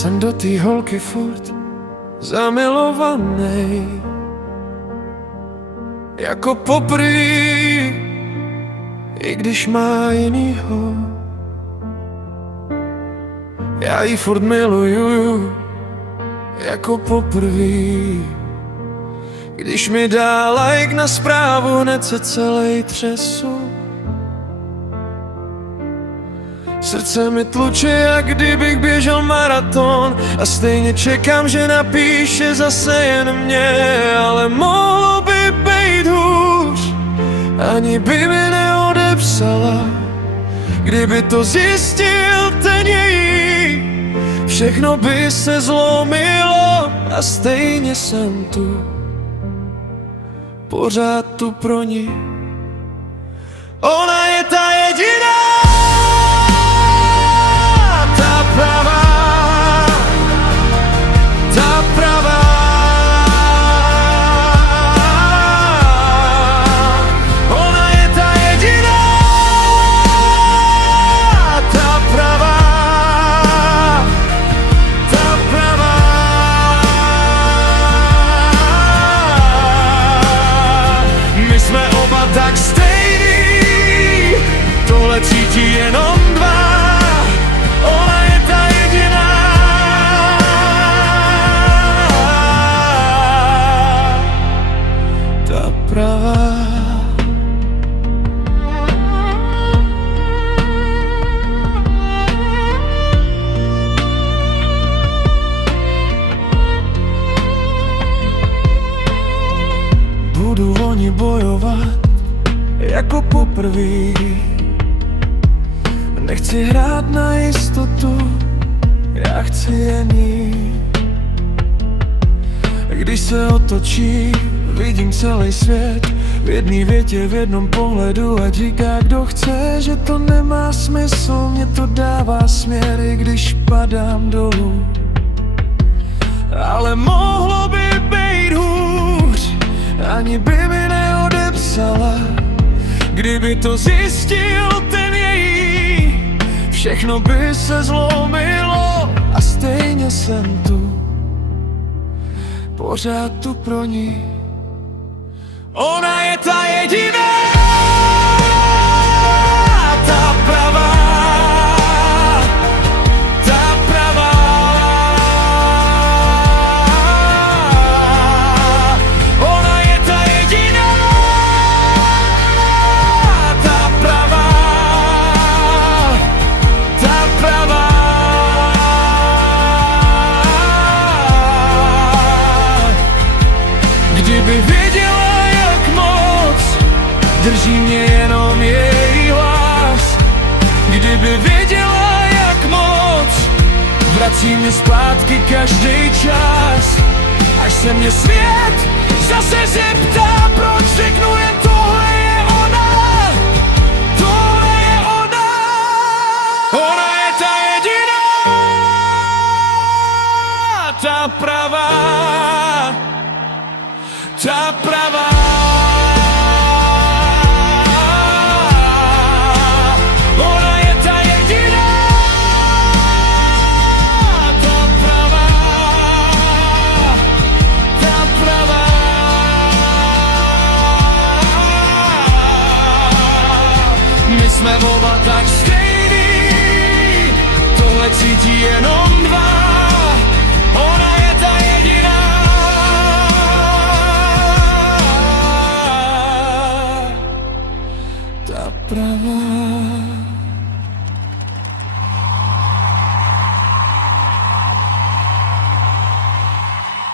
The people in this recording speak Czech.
Jsem do té holky furt zamilovaný, jako poprvé, i když má jinýho. Já ji furt miluju, jako poprvé, když mi dá like na zprávu, hned se celej třesu. Srdce mi tluče, jak kdybych běžel maraton, a stejně čekám, že napíše zase jen mě. Ale mohlo by být hůř, ani by mi neodepsala, kdyby to zjistil ten její. Všechno by se zlomilo a stejně jsem tu, pořád tu pro ní. Ona je ta jediná, ta pravá, ta pravá. Ona je ta jediná, ta pravá, ta pravá. My jsme oba tak stejný, tohle cítí jenom dva. Ona je ta jediná, ta pravá. Budu o ní bojovat, jako poprvé. Nechci hrát na jistotu, já chci jen jí. Když se otočí, vidím celý svět v jedné větě, v jednom pohledu, ať říká kdo chce, že to nemá smysl. Mně to dává směr, i když padám dolů. Ale mohlo by být hůř, ani by mi neodepsala, kdyby to zjistil ten její. Všechno by se zlomilo a stejně jsem tu, pořád tu pro ní. Ona je ta jediná, ta pravá, ta pravá. Ona je ta jediná, ta pravá, ta pravá. Kdyby věděla, jak moc drží mě jenom její hlas, kdyby věděla, jak moc vrací mě zpátky každý čas, až se mě svět zase zeptá, proč řeknu jen tohle je ona, tohle je ona. Ona je ta jediná, ta pravá, ta pravá. Ona je ta jediná, ta pravá, ta pravá. My jsme oba tak stejný, tohle cítí jenom dva. Ona je ta jediná, ta pravá.